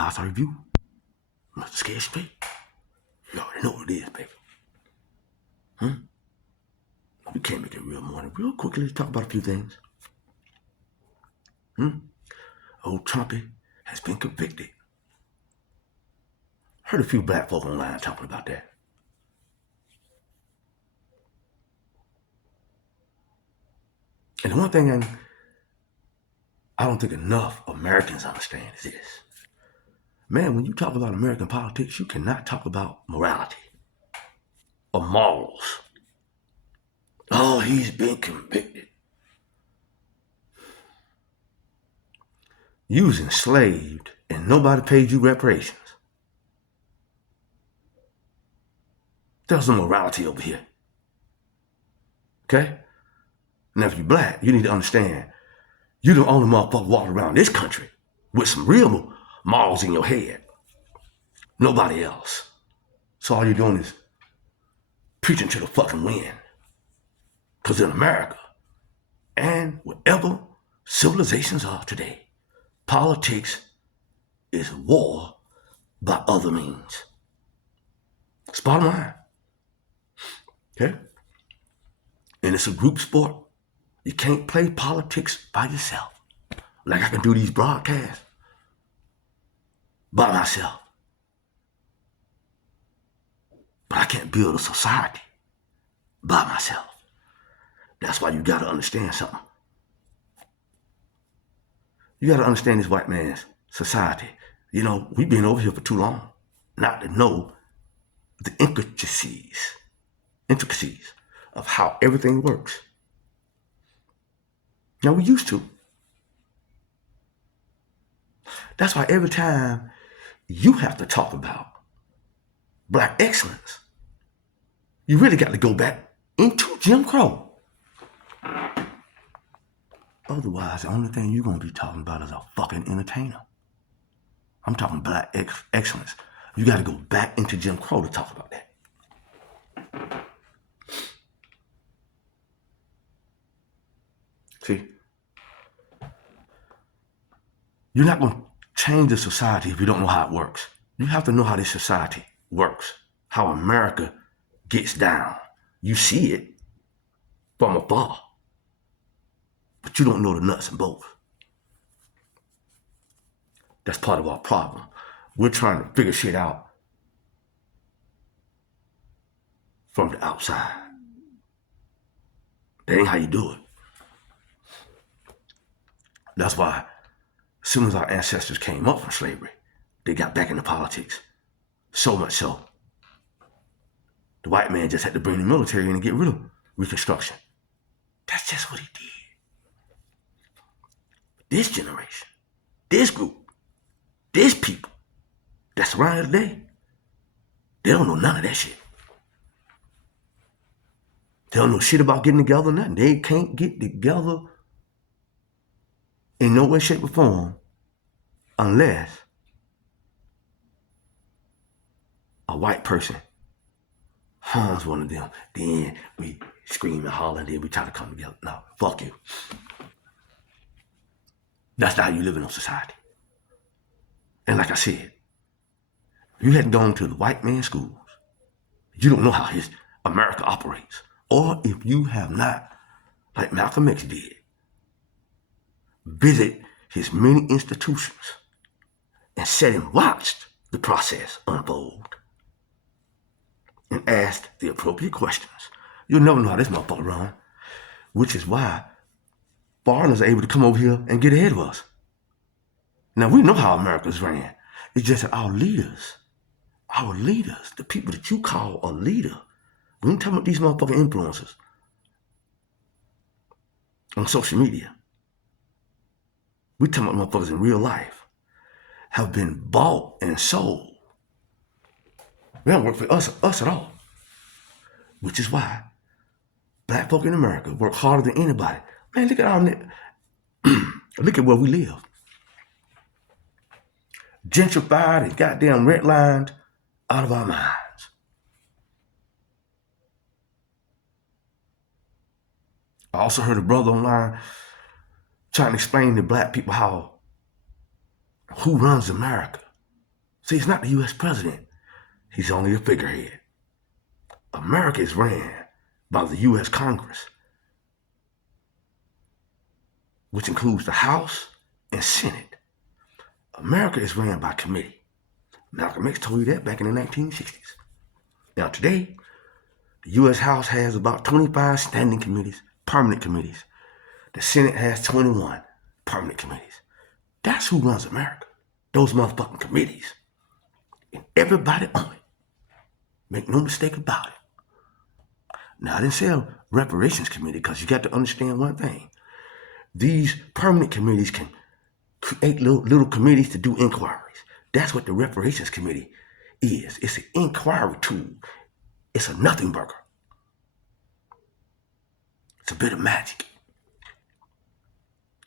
bias our review. Mr. Scared Straight. You already know what it is, baby. We can't make it real morning. Real quickly, let's talk about a few things. Old Trumpy has been convicted. Heard a few black folk online talking about that. And the one thing I don't think enough Americans understand is this. Man, when you talk about American politics, you cannot talk about morality or morals. Oh, he's been convicted. You was enslaved and nobody paid you reparations. There's no morality over here. Okay? Now, if you're black, you need to understand you the only motherfucker walking around this country with some real morals in your head. Nobody else. So all you're doing is preaching to the fucking wind. Because in America, and wherever civilizations are today, politics is war by other means. It's bottom line. Okay? And it's a group sport. You can't play politics by yourself. Like I can do these broadcasts by myself. But I can't build a society by myself. That's why you gotta understand something. You gotta understand this white man's society. You know, we've been over here for too long not to know the intricacies of how everything works. Now, we used to. That's why every time you have to talk about black excellence, you really got to go back into Jim Crow. Otherwise, the only thing you're going to be talking about is a fucking entertainer. I'm talking black excellence. You got to go back into Jim Crow to talk about that. See, you're not going to change the society if you don't know how it works. You have to know how this society works, how America gets down. You see it from afar, but you don't know the nuts and bolts. That's part of our problem. We're trying to figure shit out from the outside. That ain't how you do it. That's why as soon as our ancestors came up from slavery, they got back into politics. So much so, the white man just had to bring the military in and get rid of Reconstruction. That's just what he did. This generation, this group, these people that's around today, they don't know none of that shit. They don't know shit about getting together, nothing. They can't get together in no way, shape, or form unless a white person harms one of them. Then we scream and holler and then we try to come together. No, fuck you. That's not how you live in a society. And like I said, you hadn't gone to the white man's schools, you don't know how his America operates. Or if you have not, like Malcolm X did, visit his many institutions and sat and watched the process unfold and asked the appropriate questions, you'll never know how this motherfucker run, which is why foreigners are able to come over here and get ahead of us. Now, we know how America's ran. It's just that our leaders, the people that you call a leader, we ain't talking about these motherfucking influencers on social media. We talking about motherfuckers in real life have been bought and sold. They don't work for us at all. Which is why black folk in America work harder than anybody. Man, look at where we live. Gentrified and goddamn redlined out of our minds. I also heard a brother online trying to explain to black people who runs America. See, he's not the U.S. president. He's only a figurehead. America is ran by the U.S. Congress, which includes the House and Senate. America is ran by committee. Malcolm X told you that back in the 1960s. Now today, the U.S. House has about 25 standing committees, permanent committees. The Senate has 21 permanent committees. That's who runs America. Those motherfucking committees. And everybody on it. Make no mistake about it. Now, I didn't say a reparations committee because you got to understand one thing. These permanent committees can create little committees to do inquiries. That's what the reparations committee is. It's an inquiry tool. It's a nothing burger. It's a bit of magic.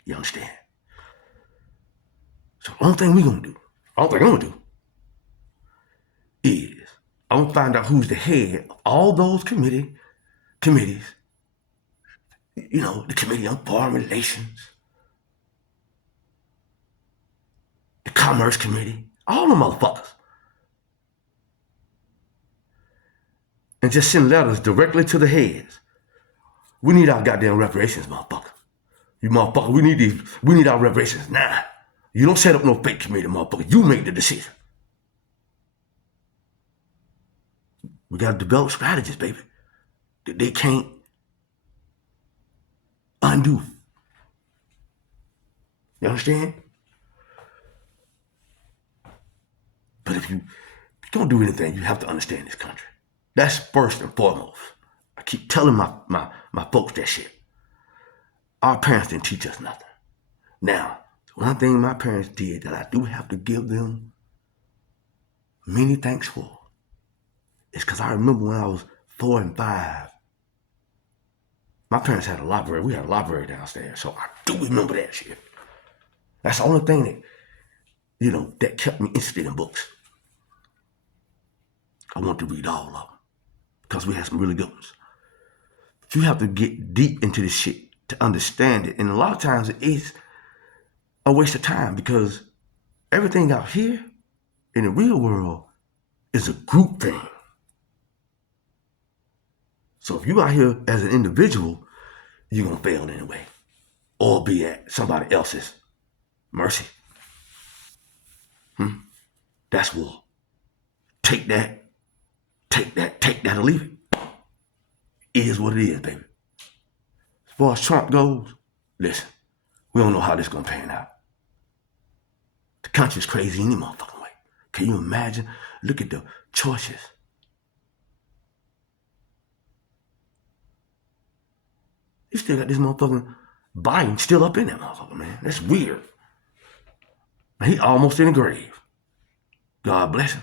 You understand? So the only thing we're going to do, all thing I'm going to do is I'm going to find out who's the head of all those committees. You know, the Committee on Foreign Relations, the Commerce Committee, all the motherfuckers. And just send letters directly to the heads. We need our goddamn reparations, motherfucker. You motherfucker, we need our reparations now. You don't set up no fake committee, motherfucker. You make the decision. We gotta develop strategies, baby, that they can't undo. You understand? But if you don't do anything, you have to understand this country. That's first and foremost. I keep telling my folks that shit. Our parents didn't teach us nothing. Now, one thing my parents did that I do have to give them many thanks for is because I remember when I was 4 and 5, my parents had a library. We had a library downstairs, so I do remember that shit. That's the only thing that, you know, that kept me interested in books. I want to read all of them because we had some really good ones. But you have to get deep into this shit to understand it. And a lot of times it is a waste of time because everything out here in the real world is a group thing. So if you out here as an individual, you're going to fail anyway or be at somebody else's mercy. That's war. Take that or leave it. It is what it is, baby. As far as Trump goes, listen, we don't know how this is going to pan out. The country's crazy any motherfucking way. Can you imagine? Look at the choices. You still got this motherfucking Biden still up in that motherfucker, man. That's weird. He almost in the grave. God bless him.